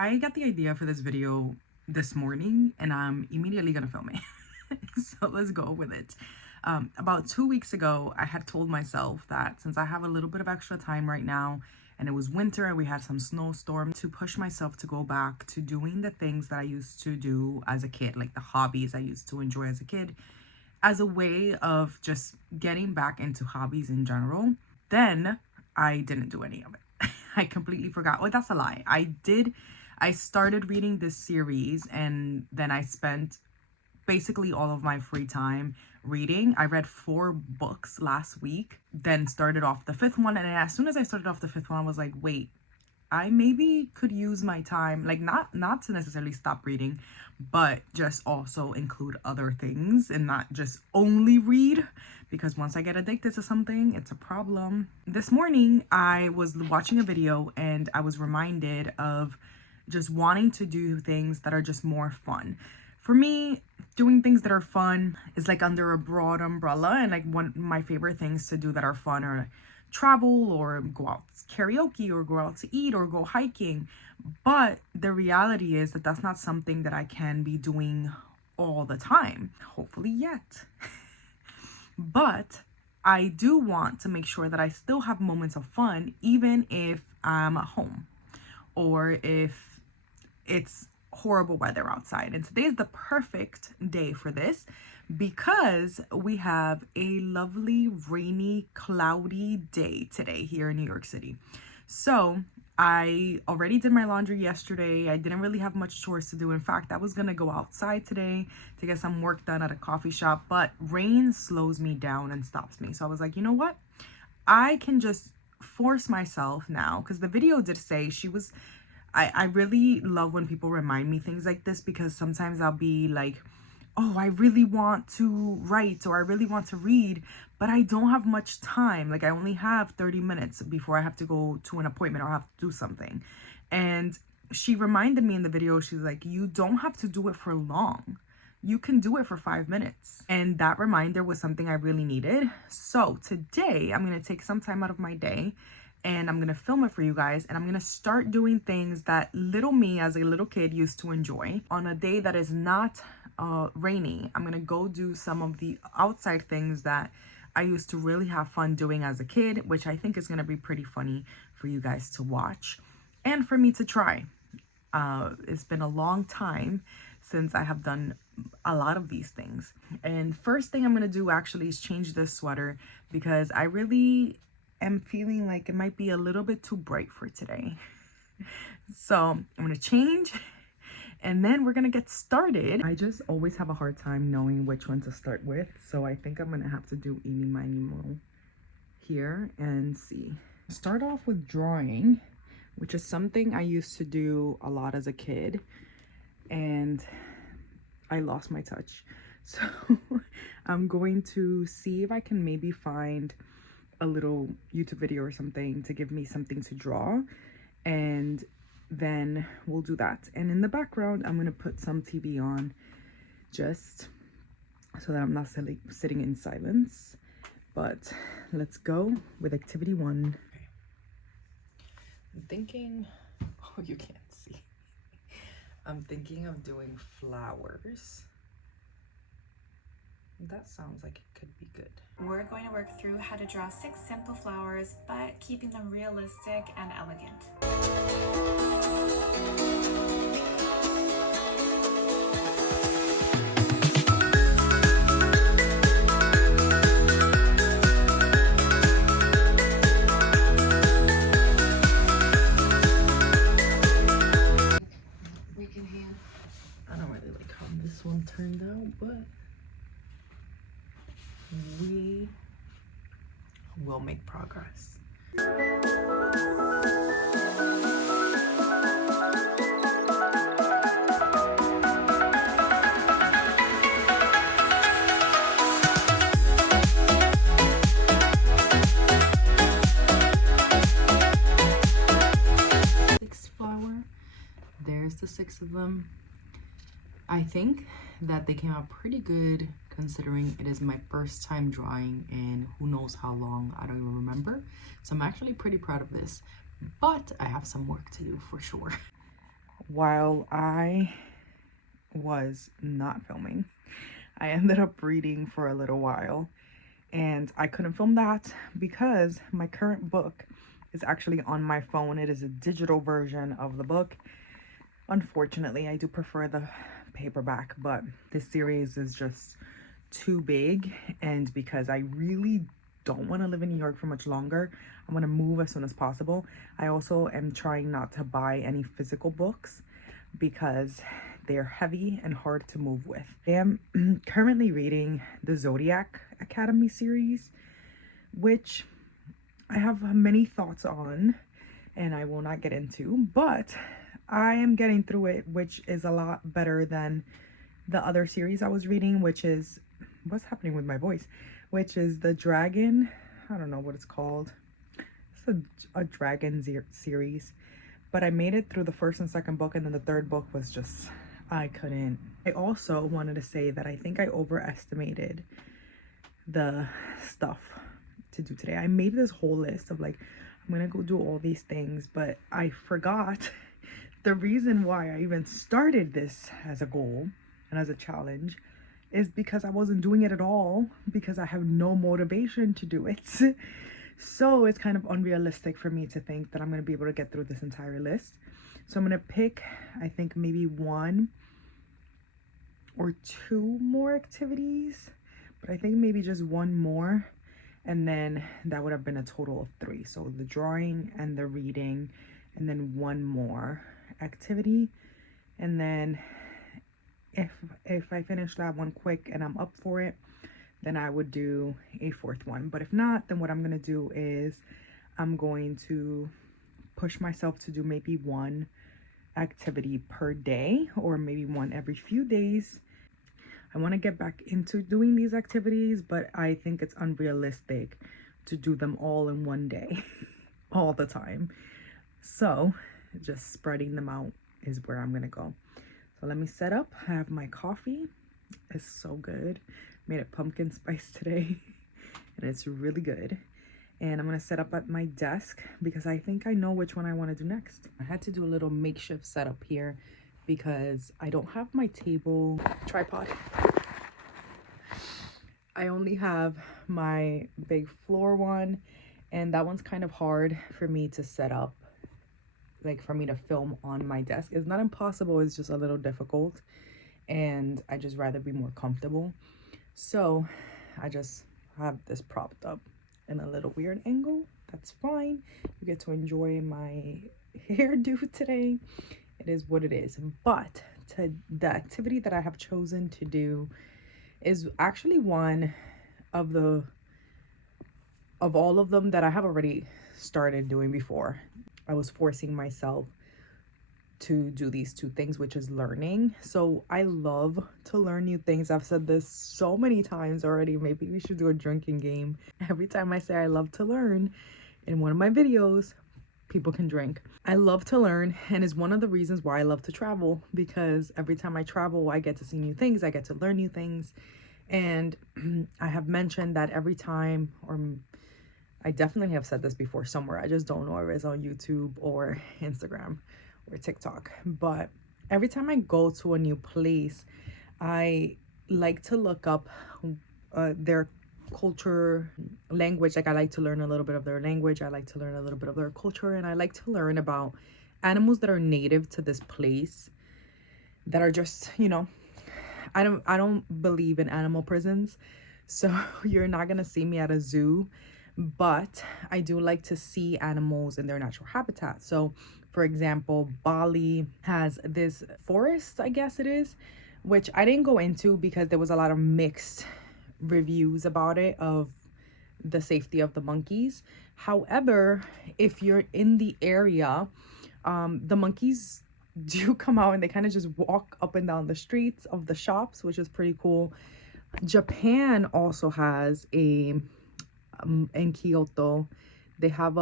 I got the idea for this video this morning and I'm immediately gonna film it. So let's go with it. About 2 weeks ago, I had told myself that since I have a little bit of extra time right now and it was winter and we had some snowstorm, to push myself to go back to doing the things that I used to do as a kid, like the hobbies I used to enjoy as a kid, as a way of just getting back into hobbies in general. Then I didn't do any of it. I completely forgot. Oh, that's a lie. I started reading this series and then I spent basically all of my free time reading. I read 4 books last week, then started off the fifth one. And as soon as I started off the fifth one, I was like, wait, I maybe could use my time, like not to necessarily stop reading, but just also include other things and not just only read, because once I get addicted to something, it's a problem. This morning, I was watching a video and I was reminded of just wanting to do things that are just more fun. For me, doing things that are fun is like under a broad umbrella, and like one of my favorite things to do that are fun are travel or go out karaoke or go out to eat or go hiking. But the reality is that that's not something that I can be doing all the time, hopefully yet. But I do want to make sure that I still have moments of fun even if I'm at home or if it's horrible weather outside. And today is the perfect day for this because we have a lovely rainy, cloudy day today here in New York City. So I already did my laundry yesterday. I didn't really have much chores to do. In fact, I was gonna go outside today to get some work done at a coffee shop, but rain slows me down and stops me. So I was like, you know what? I can just force myself now, because the video did say I really love when people remind me things like this, because sometimes I'll be like, oh, I really want to write or I really want to read, but I don't have much time. Like I only have 30 minutes before I have to go to an appointment or have to do something. And she reminded me in the video, she's like, you don't have to do it for long. You can do it for 5 minutes. And that reminder was something I really needed. So today I'm going to take some time out of my day and I'm going to film it for you guys. And I'm going to start doing things that little me as a little kid used to enjoy. On a day that is not rainy, I'm going to go do some of the outside things that I used to really have fun doing as a kid, which I think is going to be pretty funny for you guys to watch and for me to try. It's been a long time since I have done a lot of these things. And first thing I'm going to do actually is change this sweater because I really am feeling like it might be a little bit too bright for today. So I'm going to change and then we're going to get started. I just always have a hard time knowing which one to start with. So I think I'm going to have to do eeny, miny, moe here and see. Start off with drawing, which is something I used to do a lot as a kid. And I lost my touch. So I'm going to see if I can maybe find a little YouTube video or something to give me something to draw, and then we'll do that. And in the background, I'm gonna put some TV on just so that I'm not sitting in silence. But let's go with activity 1. I'm thinking, oh, you can't see. I'm thinking of doing flowers. That sounds like it could be good. We're going to work through how to draw 6 simple flowers, but keeping them realistic and elegant. I don't really like how this one turned out, but we will make progress. There's the 6 of them. I think that they came out pretty good considering it is my first time drawing and who knows how long, I don't even remember. So I'm actually pretty proud of this, but I have some work to do for sure. while I was not filming, I ended up reading for a little while, and I couldn't film that because my current book is actually on my phone. It is a digital version of the book. Unfortunately, I do prefer the paperback, but this series is just too big, and because I really don't want to live in New York for much longer, I want to move as soon as possible. I also am trying not to buy any physical books because they're heavy and hard to move with. I am currently reading the Zodiac Academy series, which I have many thoughts on and I will not get into, but I am getting through it, which is a lot better than the other series I was reading, which is what's happening with my voice, which is the dragon. I don't know what it's called. It's a dragon series, but I made it through the first and second book, and then the third book was just, I couldn't. I also wanted to say that I think I overestimated the stuff to do today. I made this whole list of like, I'm gonna go do all these things, but I forgot the reason why I even started this as a goal and as a challenge is because I wasn't doing it at all because I have no motivation to do it. So it's kind of unrealistic for me to think that I'm going to be able to get through this entire list. So I'm going to pick, I think, maybe 1 or 2 more activities, but I think maybe just 1 more. And then that would have been a total of 3. So the drawing and the reading, and then 1 more activity. And then if I finish that one quick and I'm up for it, then I would do a 4th one. But if not, then what I'm going to do is I'm going to push myself to do maybe 1 activity per day, or maybe 1 every few days. I want to get back into doing these activities, but I think it's unrealistic to do them all in one day all the time. So just spreading them out is where I'm going to go. So let me set up. I have my coffee. It's so good. Made it pumpkin spice today and it's really good. And I'm gonna set up at my desk because I think I know which one I want to do next. I had to do a little makeshift setup here because I don't have my table tripod. I only have my big floor one, and that one's kind of hard for me to set up, like for me to film on my desk. It's not impossible, it's just a little difficult, and I just rather be more comfortable. So I just have this propped up in a little weird angle. That's fine. You get to enjoy my hairdo today. It is what it is. But the activity that I have chosen to do is actually one of all of them that I have already started doing before. I was forcing myself to do these 2 things, which is learning. So I love to learn new things. I've said this so many times already. Maybe we should do a drinking game. Every time I say I love to learn in one of my videos, people can drink. I love to learn, and is one of the reasons why I love to travel, because every time I travel, I get to see new things, I get to learn new things. And I have mentioned that every time, or I definitely have said this before somewhere, I just don't know if it's on YouTube or Instagram or TikTok, but every time I go to a new place, I like to look up their culture, language. Like I like to learn a little bit of their language, I like to learn a little bit of their culture, and I like to learn about animals that are native to this place that are just, you know, I don't believe in animal prisons, so you're not gonna see me at a zoo, but I do like to see animals in their natural habitat. So for example, Bali has this forest, I guess it is, which I didn't go into because there was a lot of mixed reviews about it, of the safety of the monkeys. However, if you're in the area, the monkeys do come out and they kind of just walk up and down the streets of the shops, which is pretty cool. Japan also has in Kyoto, they have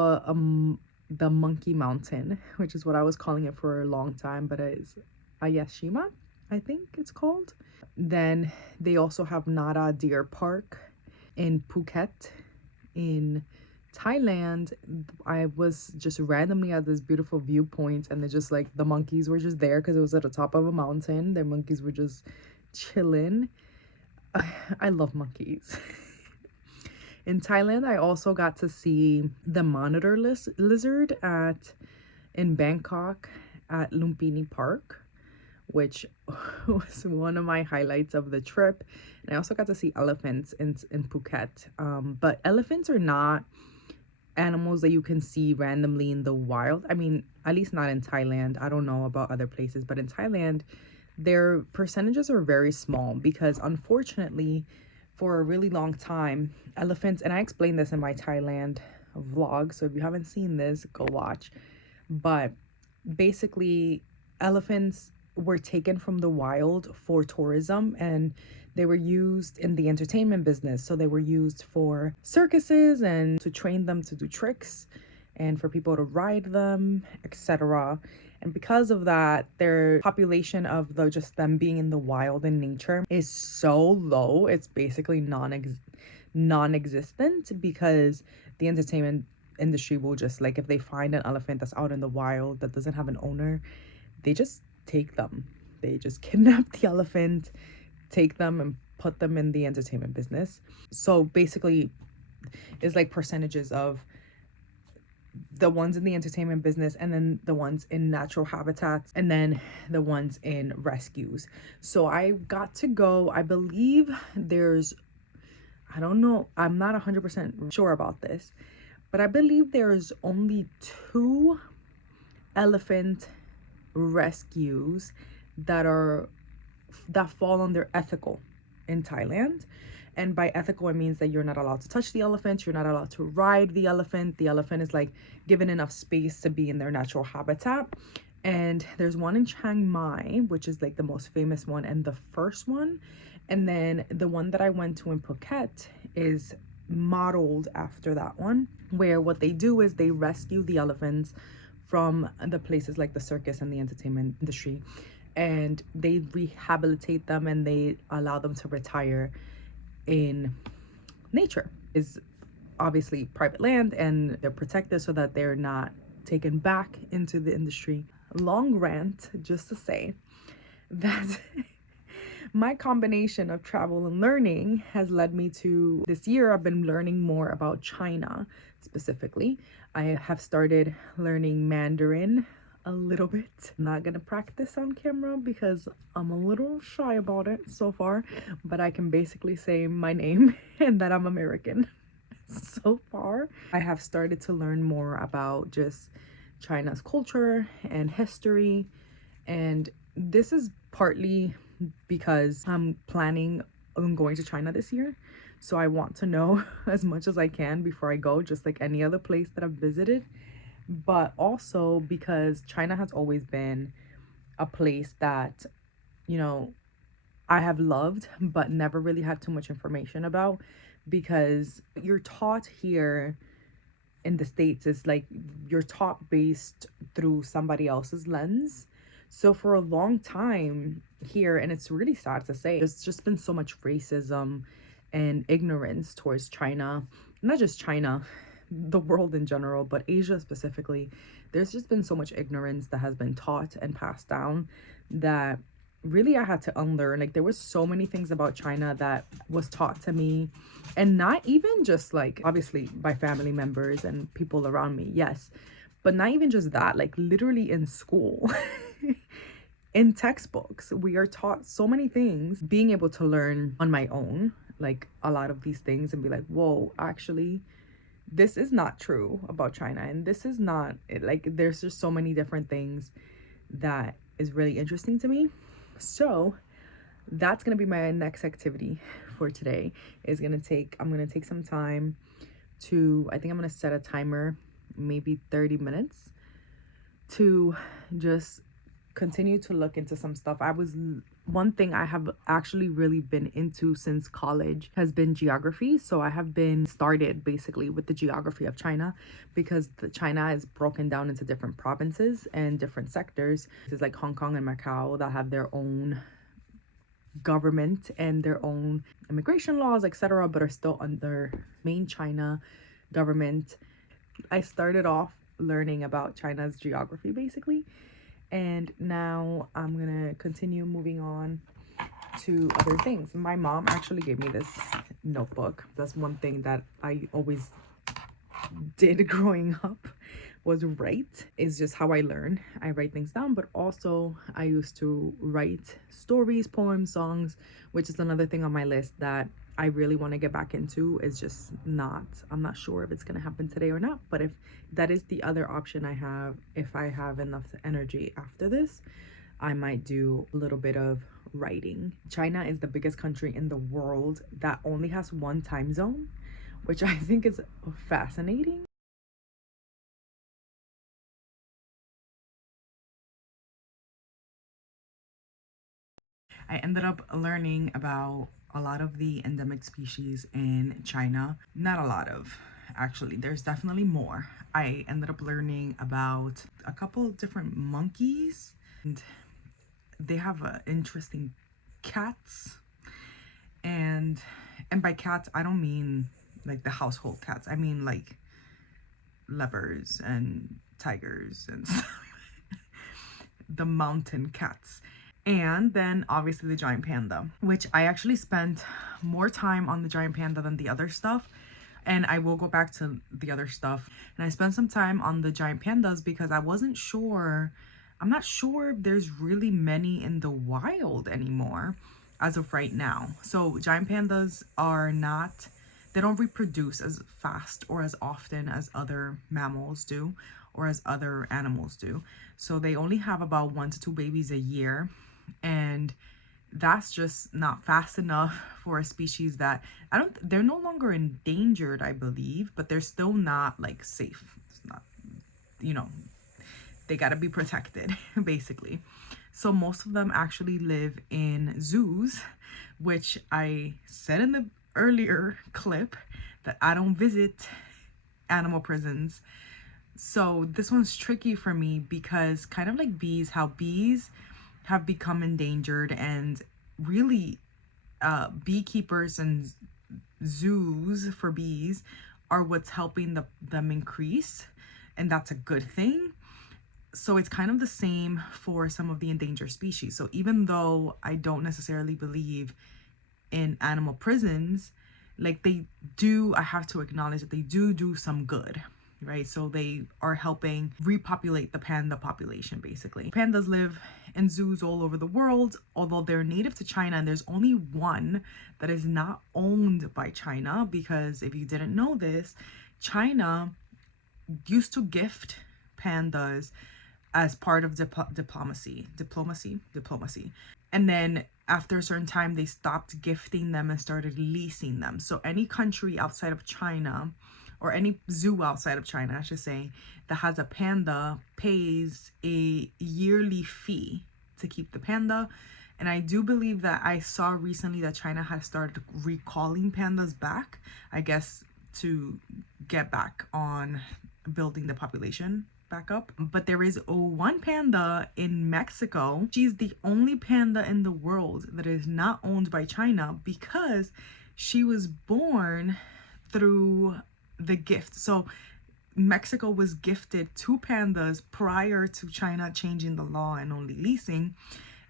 the Monkey Mountain, which is what I was calling it for a long time, but it's Ayashima, I think it's called. Then they also have Nara Deer Park in Phuket in Thailand, I was just randomly at this beautiful viewpoint, and they just like the monkeys were just there because it was at the top of a mountain. The monkeys were just chilling. I love monkeys. In Thailand, I also got to see the monitor lizard in Bangkok at Lumpini Park, which was one of my highlights of the trip. And I also got to see elephants in Phuket. But elephants are not animals that you can see randomly in the wild. I mean, at least not in Thailand. I don't know about other places, but in Thailand, their percentages are very small because unfortunately, for a really long time, elephants, and I explained this in my Thailand vlog, so if you haven't seen this, go watch. But basically, elephants were taken from the wild for tourism, and they were used in the entertainment business. So they were used for circuses and to train them to do tricks and for people to ride them, etc. And because of that, their population of just them being in the wild in nature is so low. It's basically non-existent because the entertainment industry will just like, if they find an elephant that's out in the wild that doesn't have an owner, they just take them. They just kidnap the elephant, take them and put them in the entertainment business. So basically it's like percentages of the ones in the entertainment business, and then the ones in natural habitats, and then the ones in rescues. So I got to go, I believe I don't know, I'm not 100% sure about this, but I believe there's only 2 elephant rescues that fall under ethical in Thailand. And by ethical, it means that you're not allowed to touch the elephant. You're not allowed to ride the elephant. The elephant is like given enough space to be in their natural habitat. And there's one in Chiang Mai, which is like the most famous one and the first one. And then the one that I went to in Phuket is modeled after that one, where what they do is they rescue the elephants from the places like the circus and the entertainment industry, and they rehabilitate them and they allow them to retire in nature. Is obviously private land and they're protected so that they're not taken back into the industry. Long rant just to say that my combination of travel and learning has led me to this year. I've been learning more about China specifically. I have started learning Mandarin a little bit. I'm not gonna practice on camera because I'm a little shy about it so far, but I can basically say my name and that I'm American. So far, I have started to learn more about just China's culture and history, and this is partly because I'm planning on going to China this year. So I want to know as much as I can before I go, just like any other place that I've visited. But also because China has always been a place that, you know, I have loved, but never really had too much information about, because you're taught here in the States is like you're taught based through somebody else's lens. So for a long time here, and it's really sad to say, there's just been so much racism and ignorance towards China, not just China, the world in general, but Asia specifically. There's just been so much ignorance that has been taught and passed down that really I had to unlearn. Like there was so many things about China that was taught to me, and not even just like obviously by family members and people around me, yes, but not even just that, like literally in school. In textbooks we are taught so many things. Being able to learn on my own like a lot of these things and be like, whoa, actually this is not true about China, and this is not it. Like there's just so many different things that is really interesting to me. So that's gonna be my next activity for today. I'm gonna take some time to, I think I'm gonna set a timer, maybe 30 minutes, to just continue to look into some stuff. One thing I have actually really been into since college has been geography. So I have been started basically with the geography of China, because China is broken down into different provinces and different sectors. It's like Hong Kong and Macau that have their own government and their own immigration laws, etc., but are still under main China government. I started off learning about China's geography basically, and now I'm gonna continue moving on to other things. My mom actually gave me this notebook. That's one thing that I always did growing up, was write. Is just how I learn. I write things down, but also I used to write stories, poems, songs, which is another thing on my list that I really want to get back into. Is just not, I'm not sure if it's going to happen today or not, but if that is the other option I have, if I have enough energy after this, I might do a little bit of writing. China is the biggest country in the world that only has one time zone, which I think is fascinating. I ended up learning about a lot of the endemic species in China. Not a lot of, actually, there's definitely more. I ended up learning about a couple of different monkeys, and they have interesting cats. And by cats, I don't mean like the household cats. I mean like leopards and tigers and the mountain cats. And then obviously the giant panda, which I actually spent more time on the giant panda than the other stuff. And I will go back to the other stuff. And I spent some time on the giant pandas because I wasn't sure. I'm not sure if there's really many in the wild anymore as of right now. So giant pandas are not, they don't reproduce as fast or as often as other mammals do or as other animals do. So they only have about 1 to 2 babies a year. And that's just not fast enough for a species that they're no longer endangered, I believe, but they're still not like safe. It's not, you know, they got to be protected basically. So most of them actually live in zoos, which I said in the earlier clip that I don't visit animal prisons. So this one's tricky for me because kind of like bees, how bees have become endangered, and really beekeepers and zoos for bees are what's helping them increase, and that's a good thing. So it's kind of the same for some of the endangered species. So even though I don't necessarily believe in animal prisons, like they do, I have to acknowledge that they do some good, right? So they are helping repopulate the panda population basically. Pandas live in zoos all over the world, although they're native to China, and there's only one that is not owned by China, because if you didn't know this, China used to gift pandas as part of diplomacy. And then after a certain time, they stopped gifting them and started leasing them. So any country outside of China, or any zoo outside of China, I should say, that has a panda pays a yearly fee to keep the panda. And I do believe that I saw recently that China has started recalling pandas back, I guess, to get back on building the population back up. But there is one panda in Mexico. She's the only panda in the world that is not owned by China because she was born through the gift. So Mexico was gifted 2 pandas prior to China changing the law and only leasing.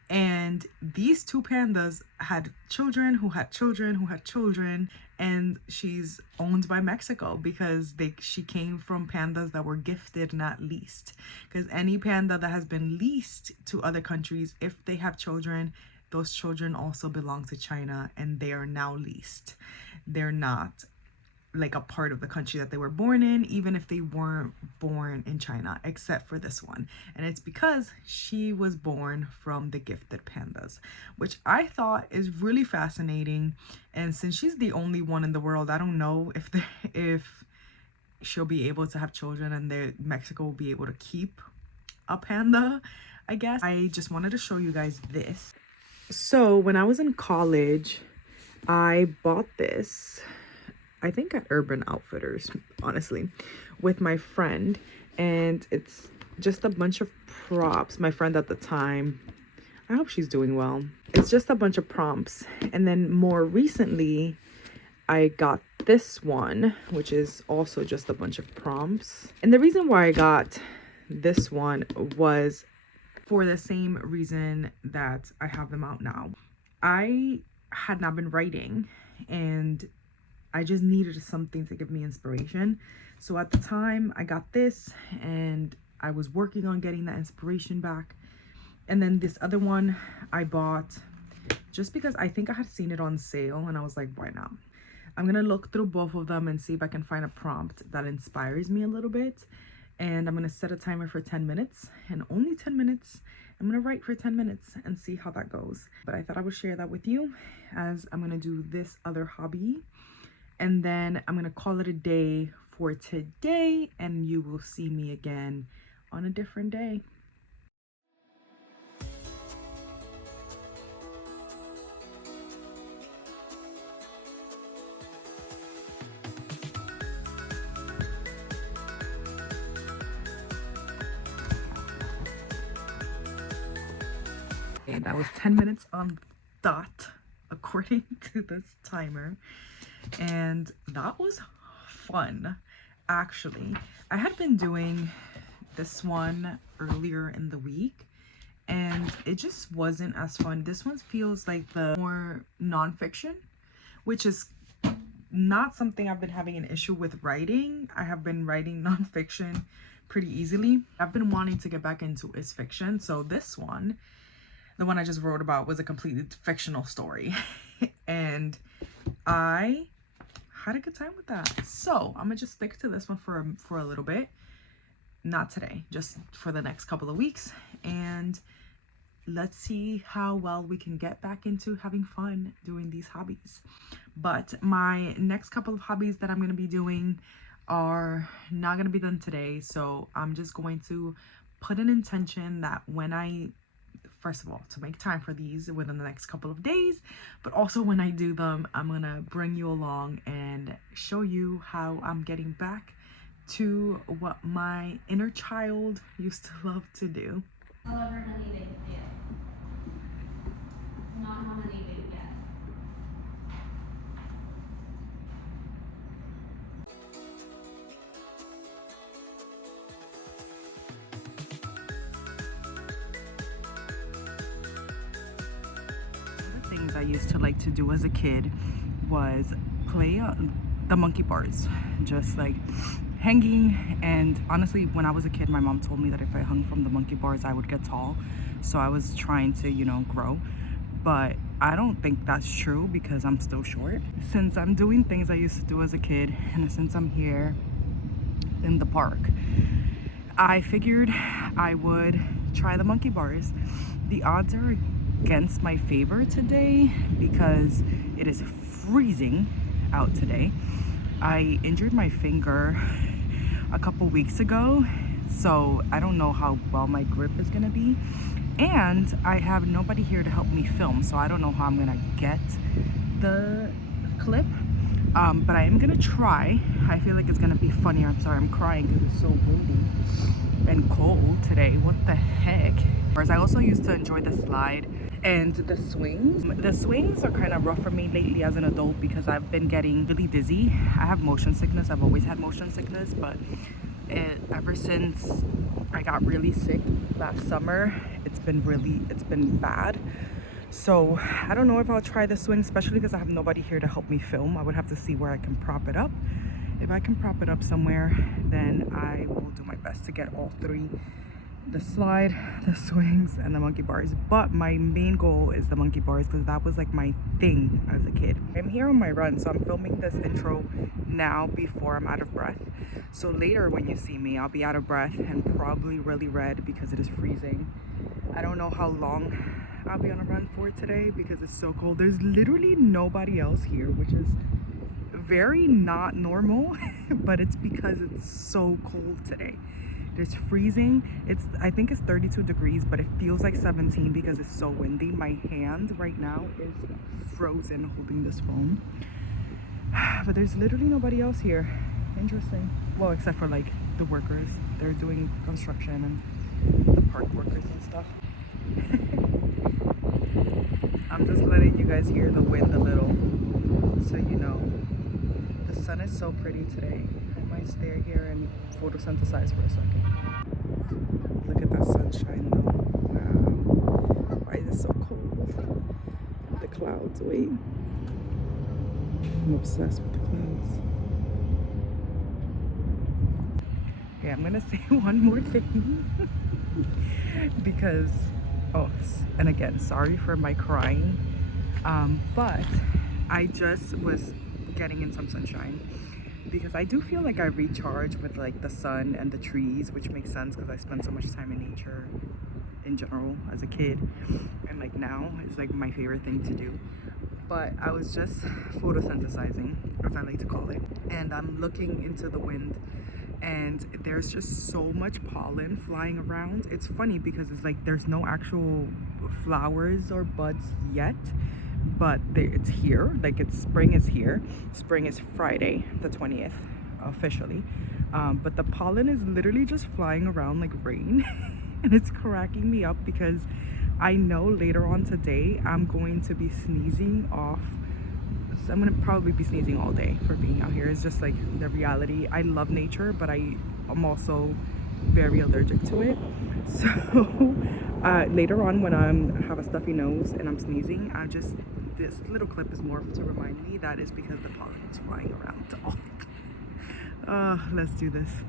And these 2 pandas had children who had children who had children, and she's owned by Mexico because she came from pandas that were gifted, not leased. Because any panda that has been leased to other countries, if they have children, those children also belong to China, and they are now leased. They're not like a part of the country that they were born in, even if they weren't born in China, except for this one. And it's because she was born from the gifted pandas, which I thought is really fascinating. And since she's the only one in the world, I don't know if she'll be able to have children and Mexico will be able to keep a panda, I guess. I just wanted to show you guys this. So when I was in college, I bought this, I think at Urban Outfitters, honestly, with my friend. And it's just a bunch of props. My friend at the time, I hope she's doing well. It's just a bunch of prompts. And then more recently, I got this one, which is also just a bunch of prompts. And the reason why I got this one was for the same reason that I have them out now. I had not been writing and I just needed something to give me inspiration. So at the time I got this and I was working on getting that inspiration back. And then this other one I bought just because I think I had seen it on sale and I was like, why not? I'm gonna look through both of them and see if I can find a prompt that inspires me a little bit. And I'm gonna set a timer for 10 minutes and only 10 minutes. I'm gonna write for 10 minutes and see how that goes. But I thought I would share that with you as I'm gonna do this other hobby. And then I'm gonna call it a day for today and you will see me again on a different day. And that was 10 minutes on dot according to this timer. And that was fun. Actually, I had been doing this one earlier in the week and it just wasn't as fun. This one feels like the more nonfiction, which is not something I've been having an issue with writing. I have been writing nonfiction pretty easily. I've been wanting to get back into is fiction. So this one, the one I just wrote about, was a completely fictional story. And I had a good time with that. So I'm gonna just stick to this one for a little bit. Not today, just for the next couple of weeks. And let's see how well we can get back into having fun doing these hobbies. But my next couple of hobbies that I'm gonna be doing are not gonna be done today. So I'm just going to put an intention that when I, first of all, to make time for these within the next couple of days, but also when I do them, I'm gonna bring you along and show you how I'm getting back to what my inner child used to love to do. However many they get. Not how many they get. Things I used to like to do as a kid was play the monkey bars, just like hanging. And honestly, when I was a kid, my mom told me that if I hung from the monkey bars I would get tall, so I was trying to, you know, grow. But I don't think that's true because I'm still short. Since I'm doing things I used to do as a kid and since I'm here in the park, I figured I would try the monkey bars. The odds are against my favor today because it is freezing out today. I injured my finger a couple weeks ago, so I don't know how well my grip is gonna be, and I have nobody here to help me film, so I don't know how I'm gonna get the clip, but I am gonna try. I feel like it's gonna be funny. I'm sorry I'm crying because it's so windy and cold today. What the heck? I also used to enjoy the slide and the swings. The swings are kind of rough for me lately as an adult because I've been getting really dizzy. I have motion sickness. I've always had motion sickness, but ever since I got really sick last summer, it's been bad. So I don't know if I'll try the swing, especially because I have nobody here to help me film. I would have to see where I can prop it up. If I can prop it up somewhere, then I will do my best to get all three: the slide, the swings, and the monkey bars. But my main goal is the monkey bars because that was like my thing as a kid. I'm here on my run, so I'm filming this intro now before I'm out of breath. So later when you see me, I'll be out of breath and probably really red because it is freezing. I don't know how long I'll be on a run for today because it's so cold. There's literally nobody else here, which is very not normal, but it's because it's so cold today. It's freezing. I think it's 32 degrees, but it feels like 17 because it's so windy. My hand right now is frozen holding this phone. But there's literally nobody else here. Interesting. Well, except for like the workers. They're doing construction and the park workers and stuff. I'm just letting you guys hear the wind a little so you know. The sun is so pretty today. I might stay here and photosynthesize for a second. Look at that sunshine though. Wow. Why is it so cold? The clouds, wait. I'm obsessed with the clouds. Okay, I'm gonna say one more thing. Because, oh, and again, sorry for my crying. But I just was getting in some sunshine because I do feel like I recharge with like the sun and the trees, which makes sense because I spend so much time in nature in general as a kid, and like now it's like my favorite thing to do. But I was just photosynthesizing, as I like to call it, and I'm looking into the wind and there's just so much pollen flying around. It's funny because it's like there's no actual flowers or buds yet, but it's here. Like spring is here. Spring is Friday the 20th officially, but the pollen is literally just flying around like rain. And it's cracking me up because I know later on today I'm going to be sneezing off. So I'm gonna probably be sneezing all day for being out here. It's just like the reality. I love nature, but I'm also very allergic to it. So later on when I have a stuffy nose and I'm sneezing, this little clip is more to remind me that is because the pollen is flying around. Let's do this.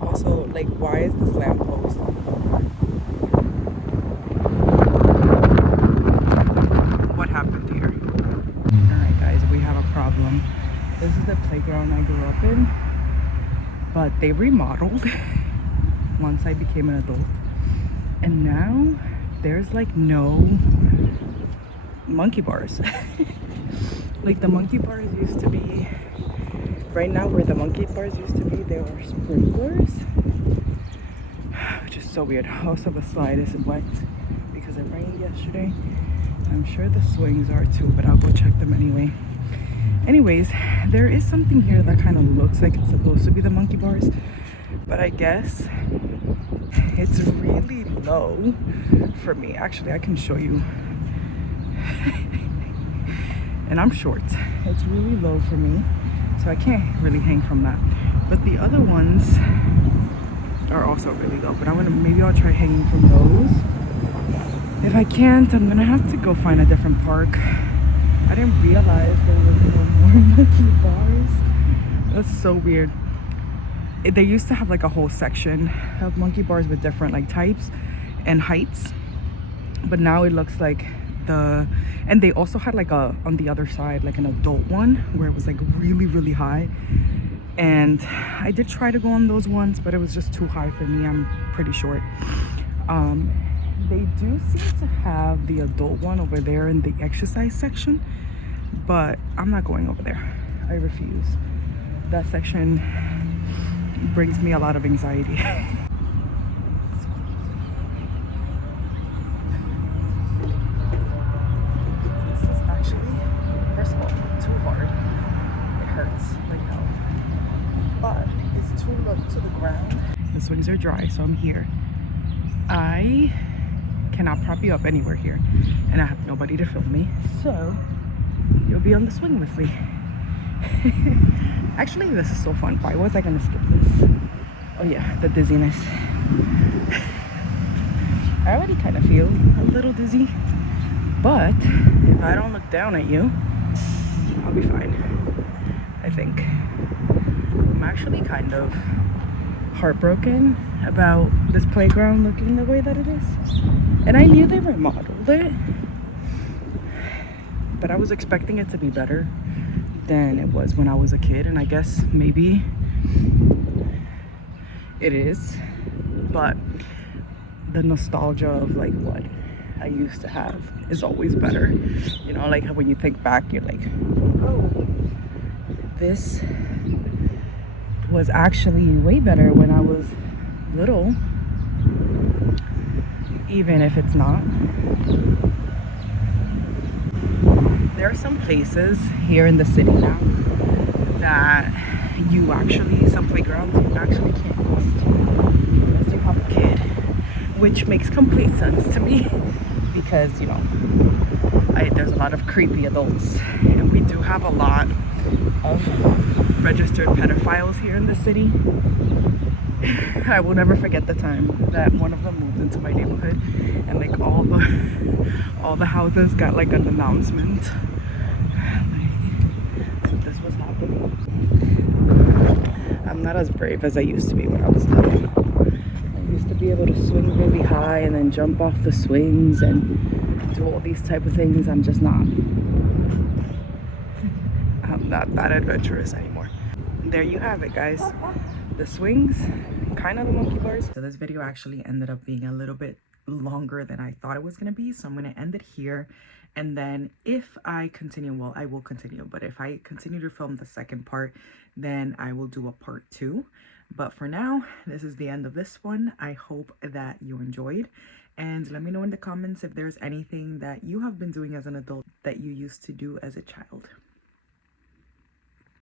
Also, like, why is this lamppost on fire? What happened here? Alright guys, we have a problem. This is the playground I grew up in, but they remodeled once I became an adult, and now there's like no monkey bars. Like the monkey bars used to be, right now where the monkey bars used to be, there are sprinklers, which is so weird. Also the slide is wet because it rained yesterday. I'm sure the swings are too, but I'll go check them anyway. Anyways, there is something here that kind of looks like it's supposed to be the monkey bars, but I guess it's really low for me. Actually, I can show you. And I'm short. It's really low for me, so I can't really hang from that. But the other ones are also really low, but maybe I'll try hanging from those. If I can't, I'm gonna have to go find a different park. I didn't realize there was no more monkey bars. That's so weird. They used to have like a whole section of monkey bars with different like types and heights, but now it looks like and they also had like on the other side like an adult one where it was like really high, and I did try to go on those ones, but it was just too high for me. I'm pretty short. They do seem to have the adult one over there in the exercise section, but I'm not going over there. I refuse. That section brings me a lot of anxiety. This is actually, first of all, too hard. It hurts like hell, but it's too low to the ground. The swings are dry, so I'm here. I cannot prop you up anywhere here, and I have nobody to film me, so you'll be on the swing with me. Actually, this is so fun. Why was I gonna skip this? Oh yeah, the dizziness. I already kind of feel a little dizzy, but if I don't look down at you, I'll be fine, I think. I'm actually kind of heartbroken about this playground looking the way that it is. And I knew they remodeled it, but I was expecting it to be better than it was when I was a kid, and I guess maybe it is, but the nostalgia of like what I used to have is always better. You know, like when you think back, you're like, oh, this was actually way better when I was little, even if it's not. There are some places here in the city now that some playgrounds you actually can't go into unless you have a kid, which makes complete sense to me because, you know, there's a lot of creepy adults, and we do have a lot of registered pedophiles here in the city. I will never forget the time that one of them moved into my neighborhood, and like all the houses got like an announcement like that this was happening. I'm not as brave as I used to be when I was little. I used to be able to swing really high and then jump off the swings and do all these type of things. I'm just not. I'm not that adventurous anymore. There you have it, guys. The swings, kind of the monkey bars. So this video actually ended up being a little bit longer than I thought it was going to be. So I'm going to end it here. And then if I continue, well, I will continue. But if I continue to film the second part, then I will do a part 2. But for now, this is the end of this one. I hope that you enjoyed. And let me know in the comments if there's anything that you have been doing as an adult that you used to do as a child.